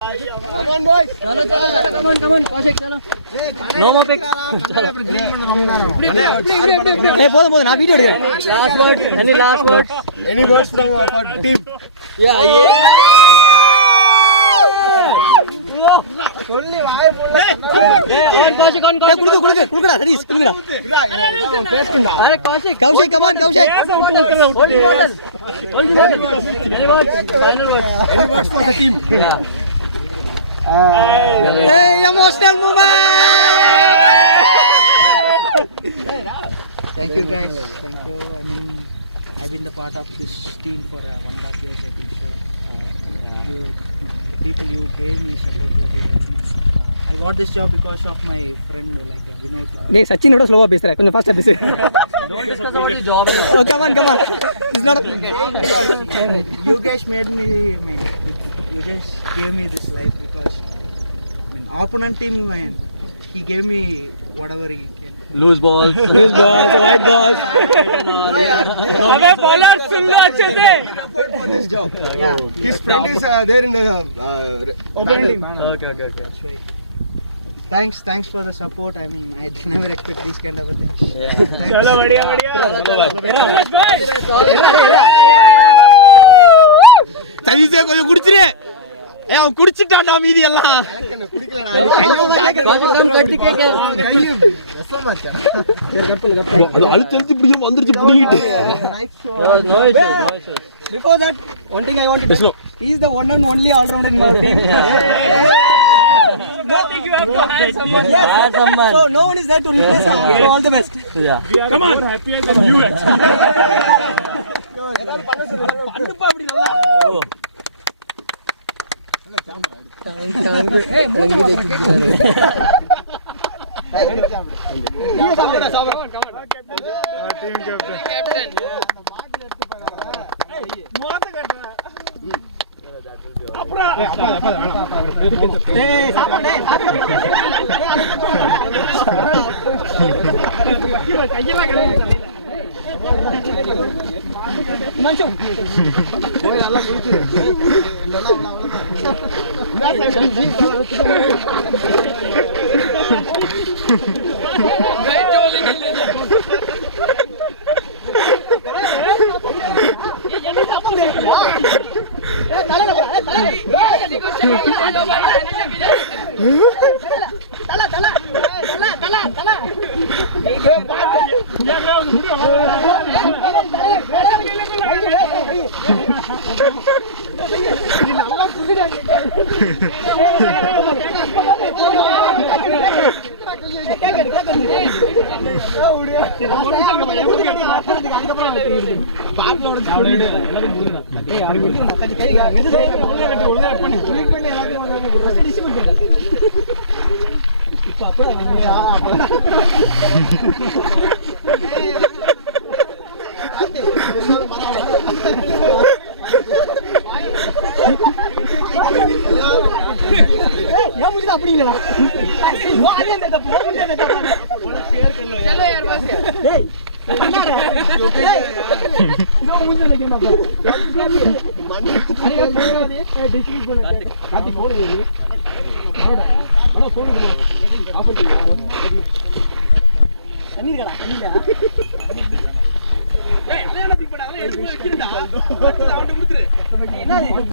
No more pics. Hey, போதும் நான் video எடுக்கிறேன். Last words. Any last words? Any words from team? Yeah. சொல்லி வாய் மூடல. ஏய் on Kaushik குடுங்கடா சதீஷ் குடுங்கடா. அரே Kaushik hold the bottle. Any words? Final words. Yeah. Hey, emotional moment. Thank you guys. I've been the part of this team for one last edition. I got this job because of my friend. Nee, Sachin oda slow பேசுற கொஞ்சம் ஃபாஸ்டா பேசு. Don't discuss about the job. Oh, come on. It's not a cricket. You guys made me. You guys gave me this thing because opponent team when he gave me whatever he. Loose balls, white balls, and all. अबे bowler सुन लो अच्छे से. Yeah. His friend is there in the opponent team. Okay. Thanks for the support. I mean, I never expect this kind of a thing. Yeah. चलो बढ़िया. चलो भाई. சதீஷே கொஞ்சம் குடிச்சிரு. ஏய் அவன் குடிச்சிட்டான்டா மீதி எல்லாம். அது அழுத்தி பிடிக்கும் வந்துருச்சு பிடிக்கிட்டு. No issues. Before that, one thing I wanted to know. He is the one and only all-rounder in my team. Nothing you have to hire someone. Hire someone. So no one is there to replace him. So all the best. Yeah. We are more happier than you actually. பண்ணுப்பா அப்படி நல்லா. அப்படிங்களா பண்ணாரா ஏய் இதோ மூஞ்சில நிக்கமா பாரு अरे यार போடாதே டிஸ்ட்ரிபியூட் பண்ணு கார்த்திக் போடு அட போடுமா ஆஃப் பண்ணு தண்ணி இருக்கடா தண்ணி இல்ல ஏய் அதே என்ன தூக்கி போடா அதெல்லாம் எடுத்து வைக்கிறடா அவன்கிட்ட கொடுத்துரு என்ன